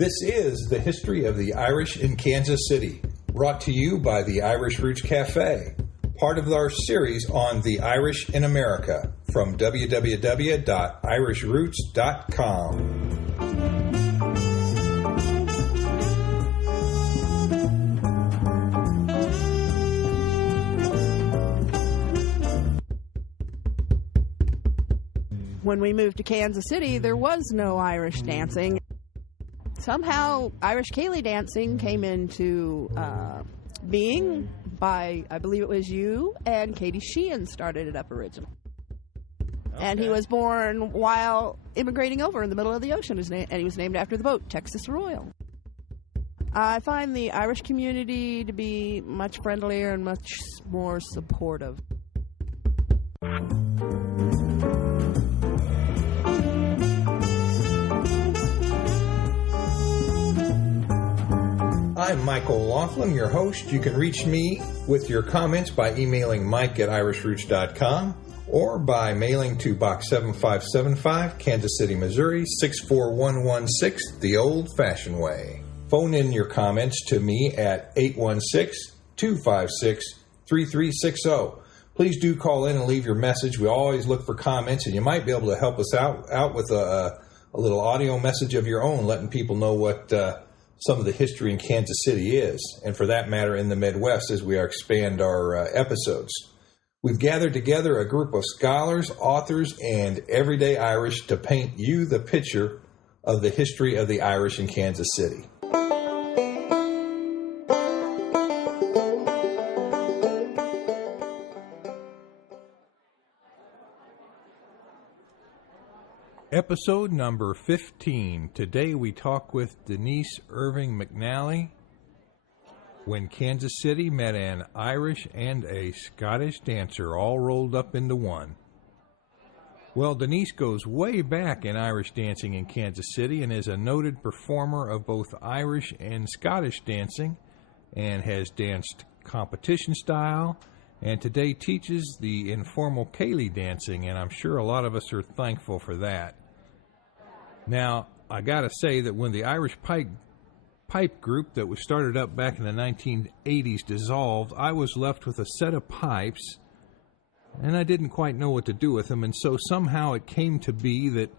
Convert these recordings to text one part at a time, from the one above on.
This is the history of the Irish in Kansas City, brought to you by the Irish Roots Cafe, part of our series on the Irish in America from www.irishroots.com. When we moved to Kansas City, there was no Irish dancing. Somehow, Irish Ceili dancing came into being by, I believe it was you, and Katy Sheehan started it up originally. Okay. And he was born while immigrating over in the middle of the ocean, and he was named after the boat, Texas Royal. I find the Irish community to be much friendlier and much more supportive. I'm Mike O'Laughlin, your host. You can reach me with your comments by emailing mike@irishroots.com or by mailing to Box 7575, Kansas City, Missouri, 64116, the old-fashioned way. Phone in your comments to me at 816-256-3360. Please do call in and leave your message. We always look for comments, and you might be able to help us out with a little audio message of your own, letting people know what some of the history in Kansas City is, and for that matter in the Midwest as we expand our episodes. We've gathered together a group of scholars, authors, and everyday Irish to paint you the picture of the history of the Irish in Kansas City. Episode number 15. Today we talk with Denise McNally when Kansas City met an Irish and a Scottish dancer all rolled up into one. Well, Denise goes way back in Irish dancing in Kansas City and is a noted performer of both Irish and Scottish dancing and has danced competition style and today teaches the informal Ceili dancing, and I'm sure a lot of us are thankful for that. Now, I got to say that when the Irish pipe group that was started up back in the 1980's dissolved, I was left with a set of pipes, and I didn't quite know what to do with them, and so somehow it came to be that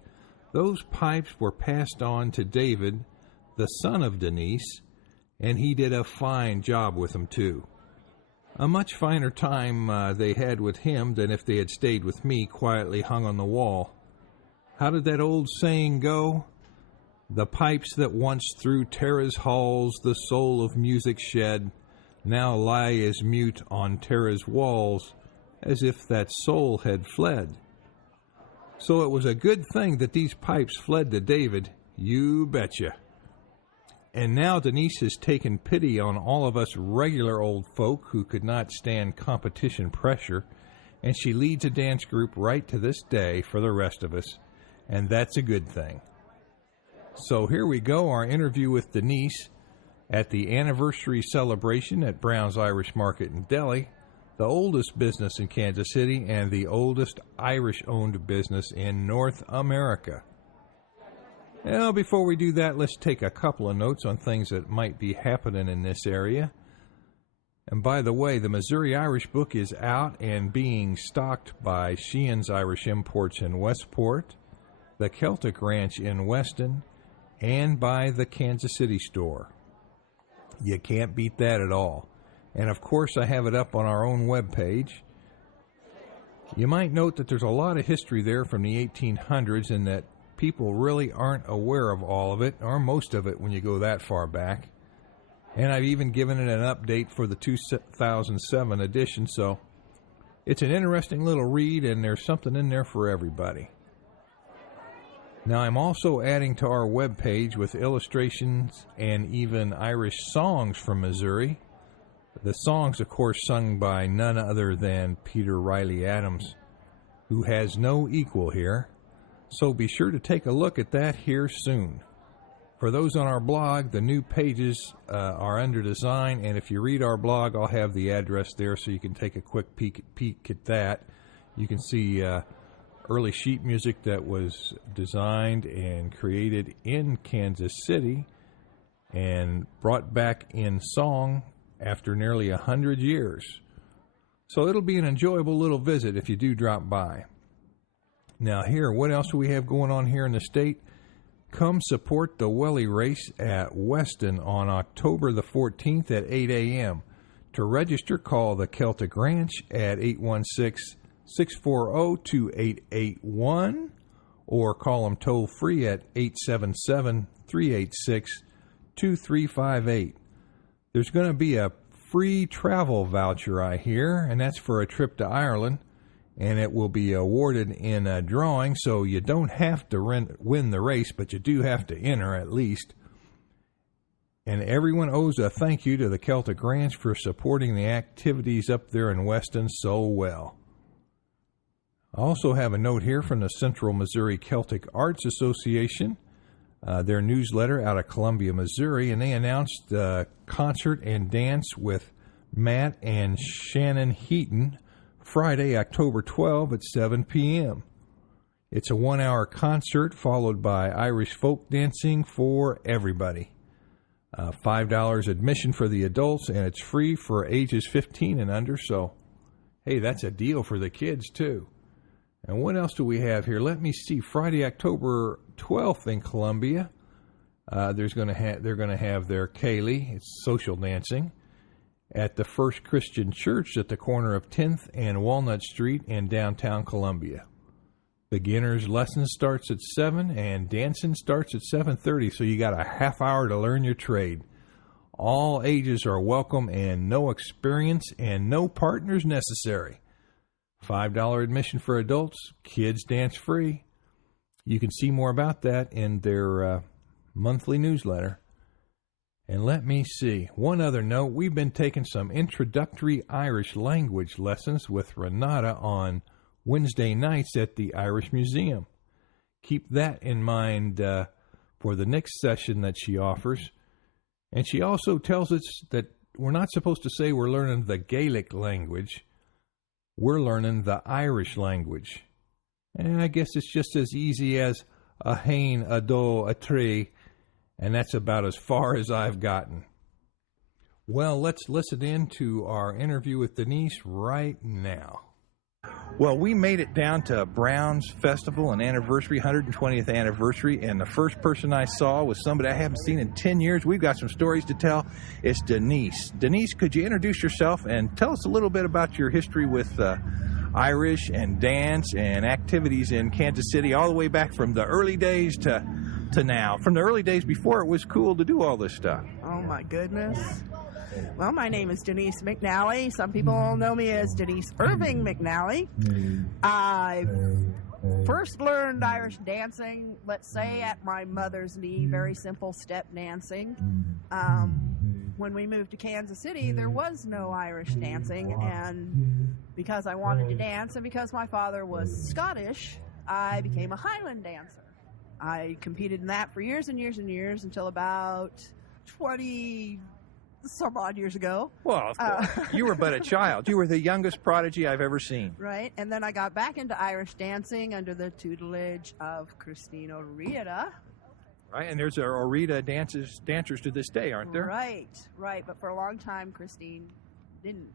those pipes were passed on to David, the son of Denise, and he did a fine job with them too. A much finer time they had with him than if they had stayed with me quietly hung on the wall. How did that old saying go? The pipes that once through Tara's halls the soul of music shed, now lie as mute on Tara's walls, as if that soul had fled. So it was a good thing that these pipes fled to David, you betcha. And now Denise has taken pity on all of us regular old folk who could not stand competition pressure, and she leads a dance group right to this day for the rest of us. And that's a good thing. So here we go, our interview with Denise at the anniversary celebration at Browne's Irish Market in Delhi, the oldest business in Kansas City and the oldest Irish-owned business in North America. Well, before we do that, let's take a couple of notes on things that might be happening in this area. And by the way, the Missouri Irish book is out and being stocked by Sheehan's Irish Imports in Westport, the Celtic Ranch in Weston, and by the Kansas City store. You can't beat that at all. And of course, I have it up on our own webpage. You might note that there's a lot of history there from the 1800s and that people really aren't aware of all of it, or most of it when you go that far back. And I've even given it an update for the 2007 edition, so it's an interesting little read, and there's something in there for everybody. Now, I'm also adding to our webpage with illustrations and even Irish songs from Missouri. The songs, of course, sung by none other than Peter Riley Adams, who has no equal here. So be sure to take a look at that here soon. For those on our blog, the new pages are under design, and if you read our blog, I'll have the address there so you can take a quick peek at that. You can see early sheet music that was designed and created in Kansas City and brought back in song after nearly 100 years. So it'll be an enjoyable little visit if you do drop by. Now here, what else do we have going on here in the state? Come support the Welly race at Weston on October the 14th at 8 a.m. To register, call the Celtic Ranch at 816-640-2881 or call them toll-free at 877-386-2358. There's going to be a free travel voucher, I hear, and that's for a trip to Ireland, and it will be awarded in a drawing, so you don't have to win the race, but you do have to enter at least. And everyone owes a thank you to the Celtic Ranch for supporting the activities up there in Weston so well. I also have a note here from the Central Missouri Celtic Arts Association, their newsletter out of Columbia, Missouri, and they announced a concert and dance with Matt and Shannon Heaton Friday, October 12 at 7 p.m. It's a 1-hour concert followed by Irish folk dancing for everybody. $5 admission for the adults, and it's free for ages 15 and under, so, hey, that's a deal for the kids, too. And what else do we have here? Let me see. Friday, October 12th in Columbia, they're going to have their Ceili, it's social dancing, at the First Christian Church at the corner of 10th and Walnut Street in downtown Columbia. Beginner's lesson starts at 7 and dancing starts at 7:30, so you got a half hour to learn your trade. All ages are welcome and no experience and no partners necessary. $5 admission for adults, kids dance free. You can see more about that in their monthly newsletter. And let me see, one other note, we've been taking some introductory Irish language lessons with Renata on Wednesday nights at the Irish Museum. Keep that in mind for the next session that she offers. And she also tells us that we're not supposed to say we're learning the Gaelic language. We're learning the Irish language. And I guess it's just as easy as a hain, a do, a tree, and that's about as far as I've gotten. Well, let's listen in to our interview with Denise right now. Well, we made it down to Browne's festival and anniversary, 120th anniversary, and the first person I saw was somebody I haven't seen in 10 years. We've got some stories to tell. It's Denise. Denise, could you introduce yourself and tell us a little bit about your history with Irish and dance and activities in Kansas City, all the way back from the early days to now, from the early days before it was cool to do all this stuff? Oh, my goodness. Well, my name is Denise McNally. Some people know me as Denise Irving McNally. I first learned Irish dancing, let's say, at my mother's knee, very simple step dancing. When we moved to Kansas City, there was no Irish dancing, and because I wanted to dance and because my father was Scottish, I became a highland dancer. I competed in that for years and years and years until about 20-some odd years ago. Well, of course. You were but a child. You were the youngest prodigy I've ever seen. Right, and then I got back into Irish dancing under the tutelage of Christine O'Riordan. Right, and there's O'Riordan dancers to this day, aren't there? Right, but for a long time, Christine didn't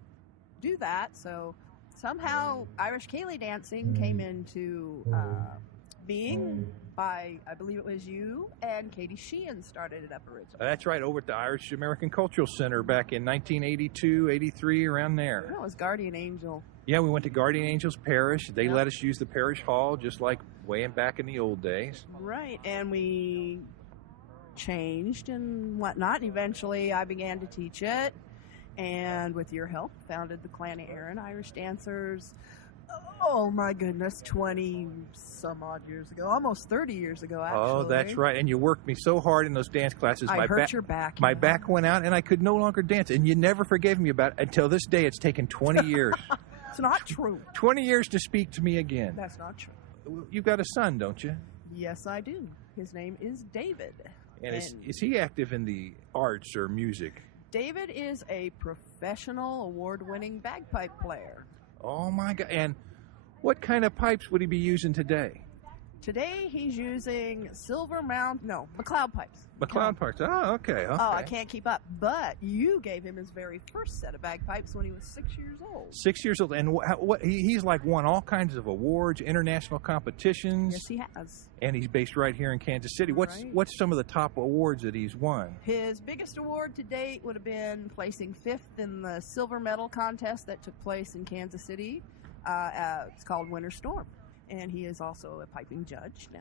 do that, so somehow Irish Ceili dancing came into being by, I believe it was you and Katy Sheehan started it up originally. That's right, over at the Irish American Cultural Center back in 1982, 83, around there. That was Guardian Angel. Yeah, we went to Guardian Angel's Parish. They let us use the parish hall just like way back in the old days. Right, and we changed and whatnot. Eventually, I began to teach it, and with your help, founded the Clanna Eireann Irish Dancers. Oh, my goodness, 20-some-odd years ago, almost 30 years ago, actually. Oh, that's right, and you worked me so hard in those dance classes. I hurt your back. My back went out, and I could no longer dance, and you never forgave me about it until this day. It's taken 20 years. It's not true. 20 years to speak to me again. That's not true. You've got a son, don't you? Yes, I do. His name is David. And is he active in the arts or music? David is a professional, award-winning bagpipe player. Oh, my God. And what kind of pipes would he be using today? Today he's using McLeod pipes. McLeod pipes. Oh, okay. Oh, I can't keep up. But you gave him his very first set of bagpipes when he was 6 years old. 6 years old, and he's like won all kinds of awards, international competitions. Yes, he has. And he's based right here in Kansas City. What's some of the top awards that he's won? His biggest award to date would have been placing 5th in the silver medal contest that took place in Kansas City. It's called Winter Storm, and he is also a piping judge now.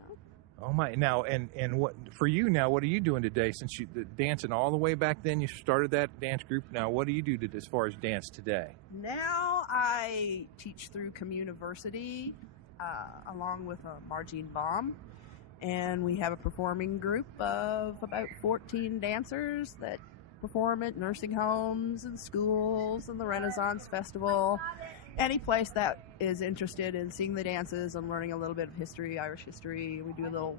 Oh my! Now, and what for you now? What are you doing today? Since you dancing all the way back then, you started that dance group. Now, what do you do as far as dance today? Now I teach through Communiversity, along with Margene Baum, and we have a performing group of about 14 dancers that perform at nursing homes and schools and the Renaissance Festival. Any place that is interested in seeing the dances and learning a little bit of history, Irish history. We do a little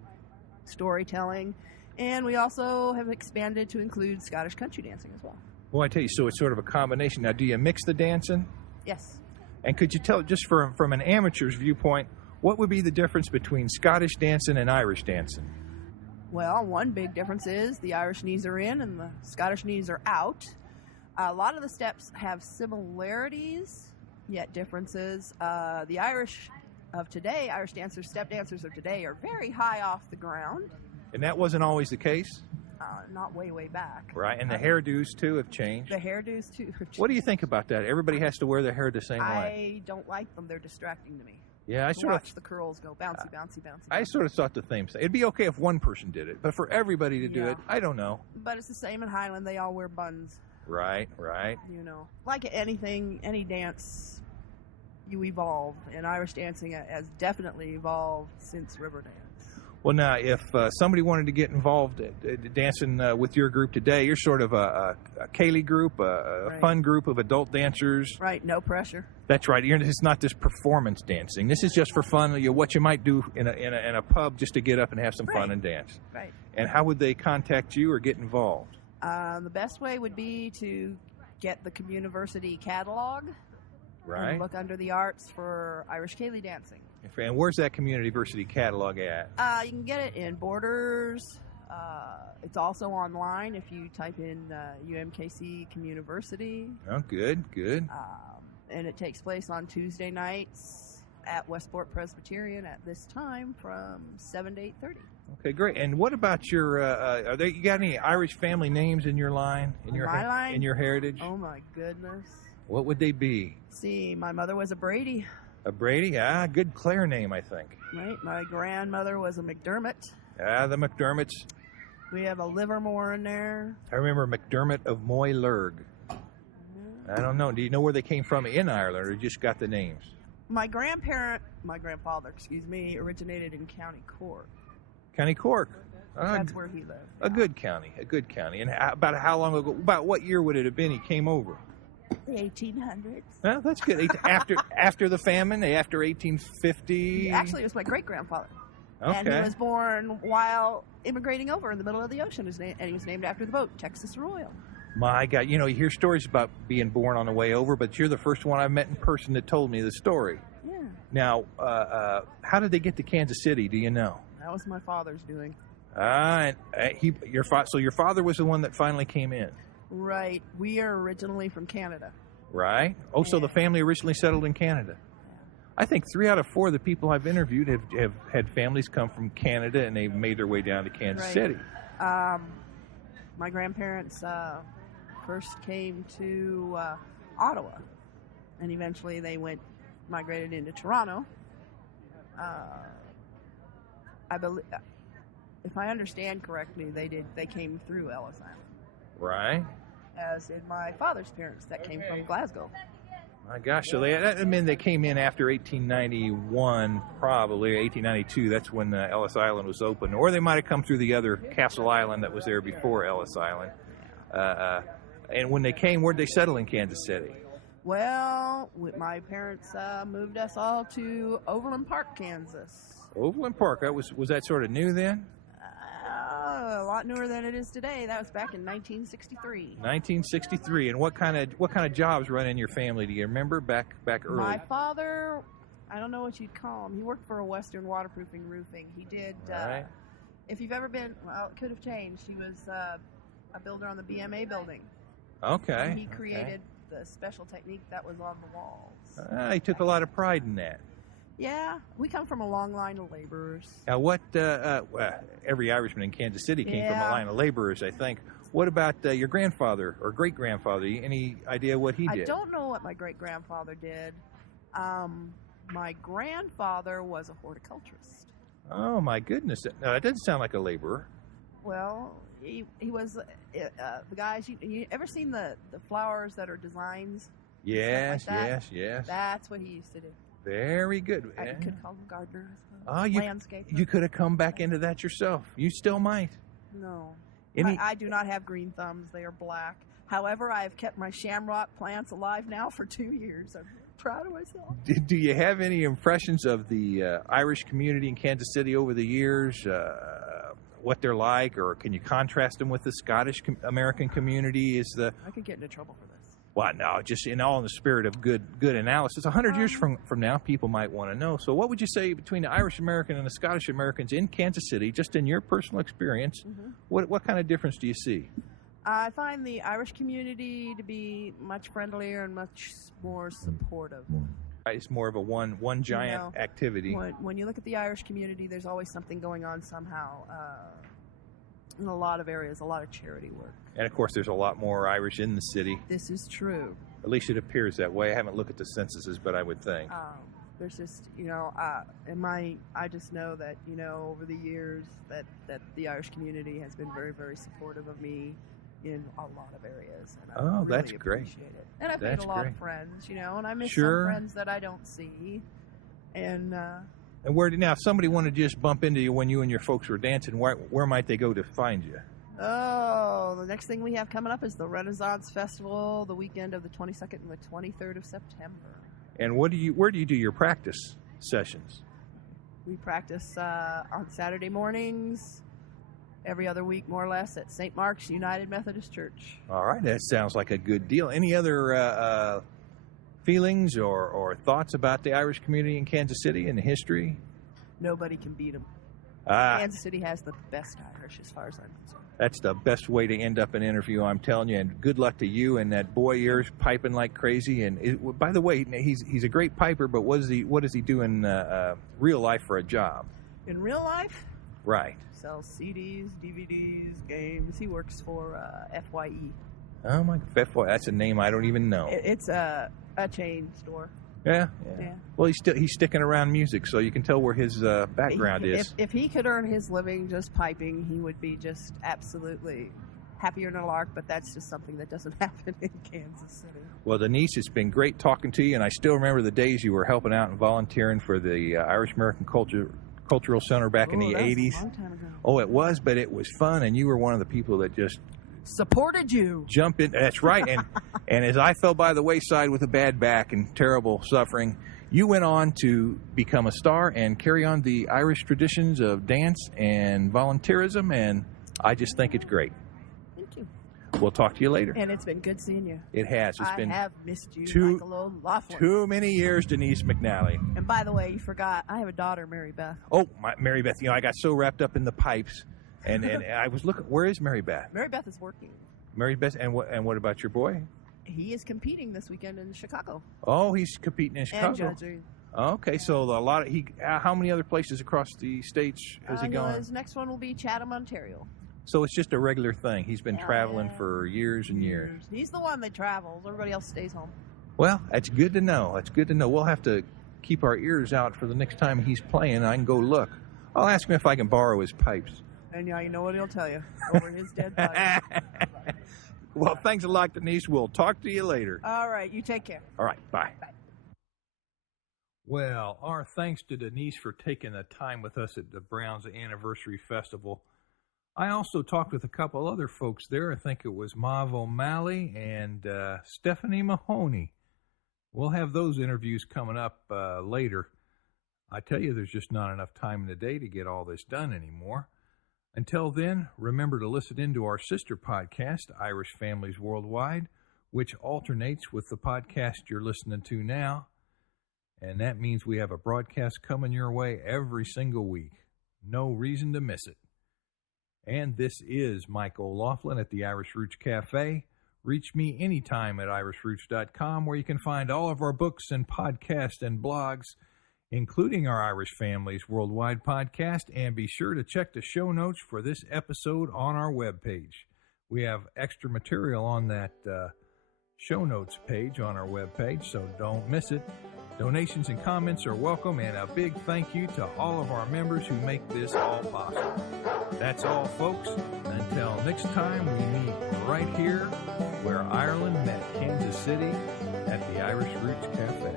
storytelling. And we also have expanded to include Scottish country dancing as well. Well, I tell you, so it's sort of a combination. Now, do you mix the dancing? Yes. And could you tell, just from an amateur's viewpoint, what would be the difference between Scottish dancing and Irish dancing? Well, one big difference is the Irish knees are in and the Scottish knees are out. A lot of the steps have similarities, yet differences. The Irish of today, Irish dancers, step dancers of today, are very high off the ground. And that wasn't always the case? Not way back. Right, and the hairdos, too, have changed. The hairdos, too, have changed. What do you think about that? Everybody has to wear their hair the same way. I don't like them. They're distracting to me. Yeah, I sort of watch the curls go bouncy, bouncy, bouncy. I sort of thought the same thing. It'd be okay if one person did it, but for everybody to do it, I don't know. But it's the same in Highland. They all wear buns. Right. You know, like anything, any dance, you evolve, and Irish dancing has definitely evolved since Riverdance. Well, now, if somebody wanted to get involved dancing with your group today, you're sort of a Ceili group, a fun group of adult dancers. Right, no pressure. That's right. It's not this performance dancing. This is just for fun. What you might do in a pub just to get up and have some fun and dance. Right. And how would they contact you or get involved? The best way would be to get the Communiversity catalog. Right. And look under the arts for Irish Ceili dancing. And where's that Communiversity catalog at? You can get it in Borders. It's also online if you type in UMKC Communiversity. Oh, good. And it takes place on Tuesday nights at Westport Presbyterian at this time from 7 to 8:30. Okay, great. And what about your? You got any Irish family names in your line? In your heritage? Oh my goodness. What would they be? See, my mother was a Brady. A Brady? Good Clare name, I think. Right. My grandmother was a McDermott. The McDermotts. We have a Livermore in there. I remember McDermott of Moy Lurg. I don't know. Do you know where they came from in Ireland, or just got the names? My grandfather, originated in County Cork. County Cork. That's where he lived. A good county. And about how long ago? About what year would it have been he came over? The 1800s. Well, that's good. After the famine, after 1850. Actually, it was my great-grandfather. Okay. And he was born while immigrating over in the middle of the ocean, and he was named after the boat, Texas Royal. My God, you hear stories about being born on the way over, but you're the first one I've met in person that told me the story. Yeah. Now, how did they get to Kansas City? Do you know? That was my father's doing. So your father was the one that finally came in. Right. We are originally from Canada. Right. Oh, so the family originally settled in Canada. I think 3 out of 4 of the people I've interviewed have had families come from Canada, and they've made their way down to Kansas City. My grandparents first came to Ottawa, and eventually they migrated into Toronto. I believe, if I understand correctly, they came through Ellis Island. Right. As did my father's parents that came from Glasgow. My gosh, so they came in after 1891, probably 1892. That's when Ellis Island was open, or they might have come through the other Castle Island that was there before Ellis Island. And when they came, where'd they settle in Kansas City? Well, my parents moved us all to Overland Park, Kansas. Overland Park. Was that sort of new then? A lot newer than it is today. That was back in 1963. 1963. And what kind of jobs run in your family? Do you remember back early? My father, I don't know what you'd call him. He worked for a Western Waterproofing Roofing. He did, All right. if you've ever been, well, it could have changed. He was a builder on the BMA building. Okay. And he created the special technique that was on the walls. He took a lot of pride in that. Yeah, we come from a long line of laborers. Now, every Irishman in Kansas City came from a line of laborers, I think. What about your grandfather or great-grandfather? Any idea what he did? I don't know what my great-grandfather did. My grandfather was a horticulturist. Oh, my goodness. No, that doesn't sound like a laborer. Well, he was the guys. You ever seen the flowers that are designs? Yes, like yes. That's what he used to do. Very good. I could call him gardener. Landscaper. You could have come back into that yourself. You still might. No. I do not have green thumbs. They are black. However, I have kept my shamrock plants alive now for 2 years. I'm proud of myself. Do you have any impressions of the Irish community in Kansas City over the years? What they're like, or can you contrast them with the Scottish American community? I could get into trouble for this. Well, no, just in the spirit of good analysis. 100 years from now, people might want to know. So what would you say between the Irish American and the Scottish Americans in Kansas City, just in your personal experience, what kind of difference do you see? I find the Irish community to be much friendlier and much more supportive. It's more of a one giant activity. When you look at the Irish community, there's always something going on somehow. In a lot of areas, a lot of charity work. And, of course, there's a lot more Irish in the city. This is true. At least it appears that way. I haven't looked at the censuses, but I would think. There's just, I just know that, over the years that the Irish community has been very, very supportive of me in a lot of areas. And I really that's great. Appreciate it. And I've made a lot of friends, and I miss some friends that I don't see. And now, if somebody wanted to just bump into you when you and your folks were dancing, where might they go to find you? Oh, the next thing we have coming up is the Renaissance Festival, the weekend of the 22nd and the 23rd of September. And where do you do your practice sessions? We practice on Saturday mornings, every other week more or less, at St. Mark's United Methodist Church. All right, that sounds like a good deal. Any other feelings or thoughts about the Irish community in Kansas City and the history? Nobody can beat them. Kansas City has the best Irish as far as I'm concerned. That's the best way to end up an interview, I'm telling you. And good luck to you and that boy of yours piping like crazy. And by the way, he's a great piper, but what does he do in real life for a job? In real life? Right. Sells CDs, DVDs, games. He works for FYE. Oh my God, that's a name I don't even know. It's a chain store. Yeah. Well, he's sticking around music, so you can tell where his background is. If he could earn his living just piping, he would be just absolutely happier than a lark, but that's just something that doesn't happen in Kansas City. Well, Denise, it's been great talking to you, and I still remember the days you were helping out and volunteering for the Irish American Cultural Center back in the 80s. A long time ago. Oh, it was, but it was fun, and you were one of the people that just supported you. Jump in. That's right. And as I fell by the wayside with a bad back and terrible suffering, you went on to become a star and carry on the Irish traditions of dance and volunteerism, and I just think it's great. Thank you. We'll talk to you later. And it's been good seeing you. It has. I have missed you, Michael O'Laughlin. Too many years, Denise McNally. And by the way, you forgot, I have a daughter, Mary Beth. Oh, Mary Beth. I got so wrapped up in the pipes. And I was looking. Where is Mary Beth? Mary Beth is working. Mary Beth, and what about your boy? He is competing this weekend in Chicago. Oh, he's competing in Chicago. And judging. Okay, yeah. So a lot of how many other places across the states has he gone? His next one will be Chatham, Ontario. So it's just a regular thing. He's been traveling for years and years. He's the one that travels. Everybody else stays home. Well, that's good to know. That's good to know. We'll have to keep our ears out for the next time he's playing. I can go look. I'll ask him if I can borrow his pipes. And yeah, you know what he'll tell you over his dead body. Well, thanks a lot, Denise. We'll talk to you later. All right, you take care. All right, bye. Well, our thanks to Denise for taking the time with us at the Browne's Anniversary Festival. I also talked with a couple other folks there. I think it was Mav O'Malley and Stephanie Mahoney. We'll have those interviews coming up later. I tell you, there's just not enough time in the day to get all this done anymore. Until then, remember to listen into our sister podcast, Irish Families Worldwide, which alternates with the podcast you're listening to now. And that means we have a broadcast coming your way every single week. No reason to miss it. And this is Mike O'Laughlin at the Irish Roots Cafe. Reach me anytime at irishroots.com, where you can find all of our books and podcasts and blogs, including our Irish Families Worldwide podcast. And be sure to check the show notes for this episode on our webpage. We have extra material on that show notes page on our webpage, so don't miss it. Donations and comments are welcome, and a big thank you to all of our members who make this all possible. That's all, folks. Until next time, we meet right here where Ireland met Kansas City at the Irish Roots Cafe.